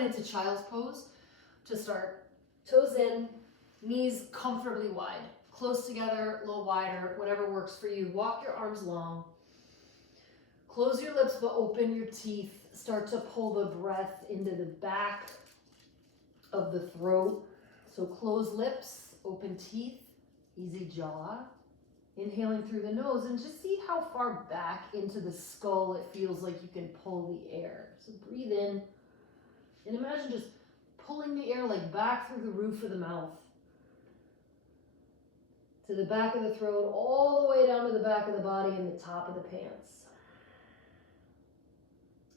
on into child's pose to start. Toes in, knees comfortably wide, close together, a little wider, whatever works for you. Walk your arms long. Close your lips but open your teeth. Start to pull the breath into the back of the throat. So close lips, open teeth, easy jaw. Inhaling through the nose, and just see how far back into the skull it feels like you can pull the air. So breathe in and imagine just pulling the air like back through the roof of the mouth to the back of the throat, all the way down to the back of the body and the top of the pants.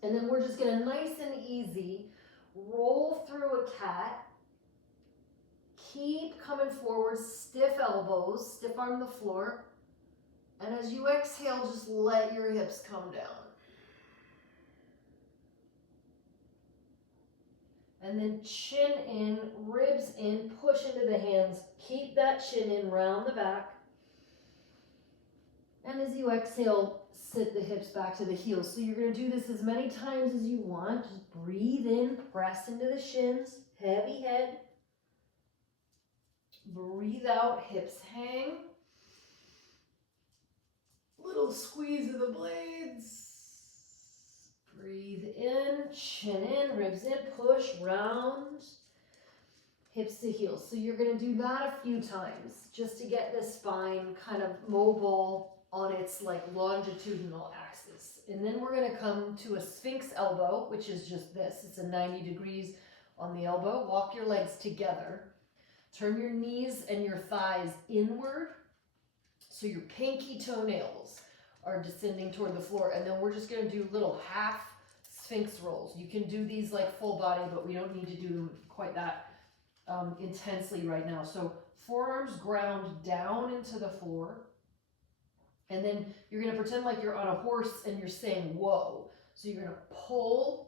And then we're just gonna nice and easy roll through a cat. Keep coming forward, stiff elbows, stiff arm the floor. And as you exhale, just let your hips come down. And then chin in, ribs in, push into the hands. Keep that chin in, round the back. And as you exhale, sit the hips back to the heels. So you're going to do this as many times as you want. Just breathe in, press into the shins, heavy head. Breathe out, hips hang. Little squeeze of the blades. Breathe in, chin in, ribs in, push, round, hips to heels. So you're going to do that a few times just to get the spine kind of mobile on its like longitudinal axis. And then we're going to come to a Sphinx elbow, which is just this. It's a 90 degrees on the elbow. Walk your legs together. Turn your knees and your thighs inward. So your pinky toenails are descending toward the floor. And then we're just going to do little half Sphinx rolls. You can do these like full body, but we don't need to do them quite that intensely right now. So forearms ground down into the floor. And then you're going to pretend like you're on a horse and you're saying, whoa. So you're going to pull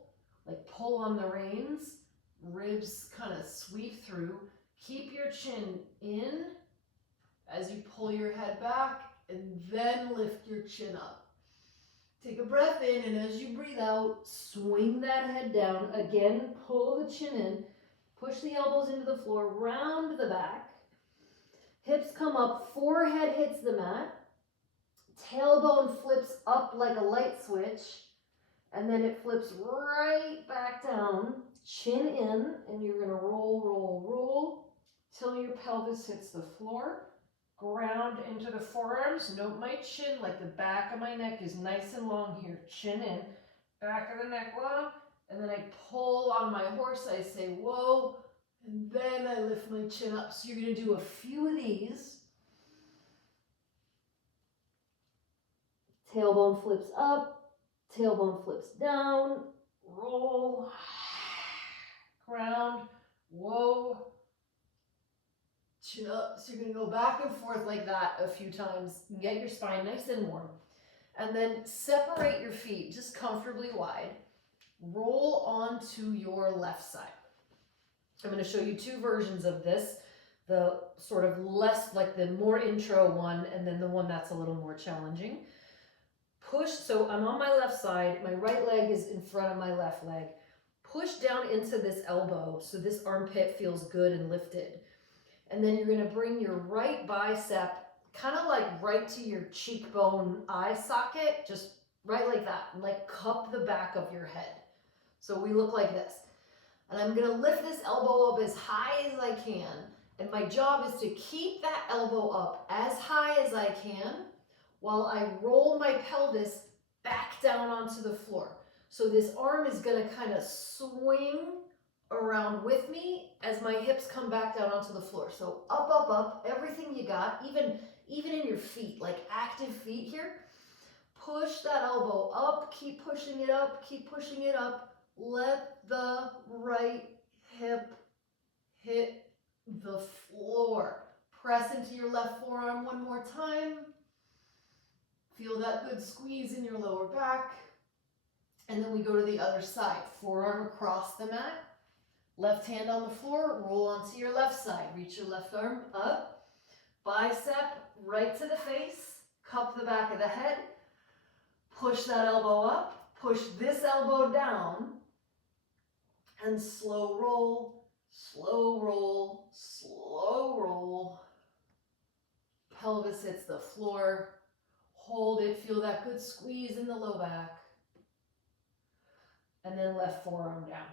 on the reins, ribs kind of sweep through. Keep your chin in as you pull your head back, and then lift your chin up. Take a breath in, and as you breathe out, swing that head down. Again, pull the chin in, push the elbows into the floor, round the back. Hips come up, forehead hits the mat. Tailbone flips up like a light switch, and then it flips right back down, chin in, and you're gonna roll, roll, roll, till your pelvis hits the floor. Ground into the forearms. Note my chin, like the back of my neck is nice and long here. Chin in, back of the neck long, and then I pull on my horse. I say, whoa, and then I lift my chin up. So you're going to do a few of these. Tailbone flips up, tailbone flips down, roll, ground, whoa, chin up. So you're going to go back and forth like that a few times. Get your spine nice and warm. And then separate your feet just comfortably wide. Roll onto your left side. I'm going to show you two versions of this. The sort of less, like the more intro one, and then the one that's a little more challenging. Push, so I'm on my left side. My right leg is in front of my left leg. Push down into this elbow so this armpit feels good and lifted. And then you're going to bring your right bicep kind of like right to your cheekbone eye socket, just right like that, and like cup the back of your head. So we look like this. And I'm going to lift this elbow up as high as I can. And my job is to keep that elbow up as high as I can while I roll my pelvis back down onto the floor. So this arm is going to kind of swing around with me as my hips come back down onto the floor. So up, up, up, everything you got, even in your feet, like active feet here. Push that elbow up, keep pushing it up, keep pushing it up. Let the right hip hit the floor. Press into your left forearm one more time. Feel that good squeeze in your lower back. And then we go to the other side. Forearm across the mat. Left hand on the floor. Roll onto your left side. Reach your left arm up. Bicep right to the face. Cup the back of the head. Push that elbow up. Push this elbow down. and slow roll, slow roll, slow roll. Pelvis hits the floor. Hold it, feel that good squeeze in the low back. And then left forearm down.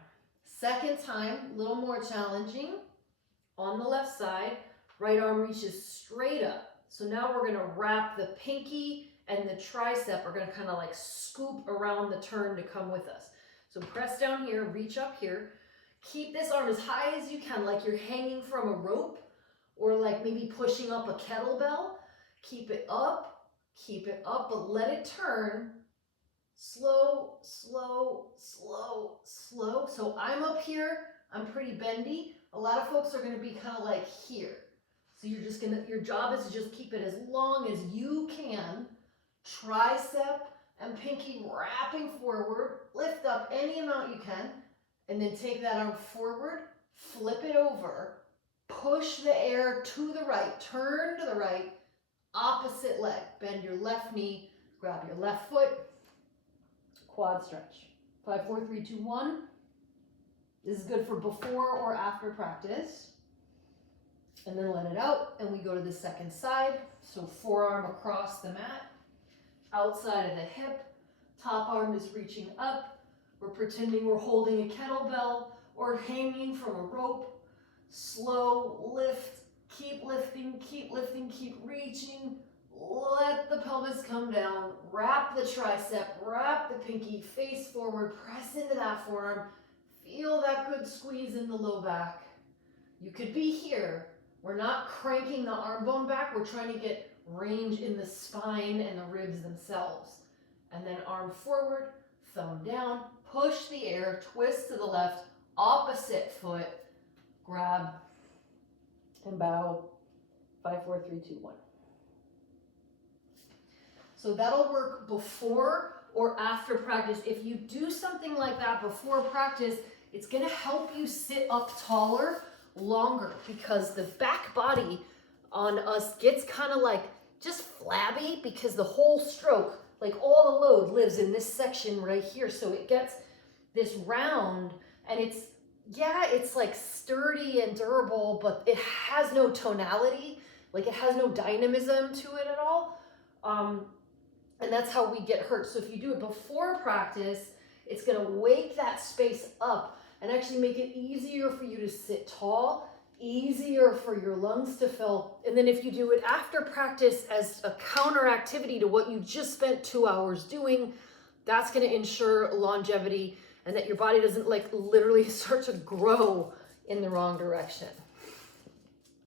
Second time, a little more challenging. On the left side, right arm reaches straight up. So now we're gonna wrap the pinky and the tricep are gonna kind of like scoop around the turn to come with us. So press down here, reach up here. Keep this arm as high as you can, like you're hanging from a rope or like maybe pushing up a kettlebell. Keep it up, but let it turn. Slow, slow, slow, slow. So I'm up here, I'm pretty bendy. A lot of folks are gonna be kind of like here. So you're just gonna, your job is to just keep it as long as you can. Tricep and pinky wrapping forward. Lift up any amount you can. And then take that arm forward, flip it over, push the air to the right, turn to the right, opposite leg. Bend your left knee, grab your left foot, quad stretch. 5, 4, 3, 2, 1. This is good for before or after practice. And then let it out, and we go to the second side. So forearm across the mat, outside of the hip, top arm is reaching up. We're pretending we're holding a kettlebell or hanging from a rope. Slow lift, keep lifting, keep reaching. Let the pelvis come down. Wrap the tricep, wrap the pinky, face forward, press into that forearm. Feel that good squeeze in the low back. You could be here. We're not cranking the arm bone back. We're trying to get range in the spine and the ribs themselves. And then arm forward, thumb down, push the air, twist to the left, opposite foot, grab and bow. 5, 4, 3, 2, 1. So that'll work before or after practice. If you do something like that before practice, it's gonna help you sit up taller longer because the back body on us gets kind of like just flabby because the whole stroke, like all the load lives in this section right here. So it gets this round and it's like sturdy and durable, but it has no tonality. Like it has no dynamism to it at all. And that's how we get hurt. So if you do it before practice, it's gonna wake that space up and actually make it easier for you to sit tall, easier for your lungs to fill. And then if you do it after practice as a counter activity to what you just spent 2 hours doing, that's gonna ensure longevity and that your body doesn't like literally start to grow in the wrong direction.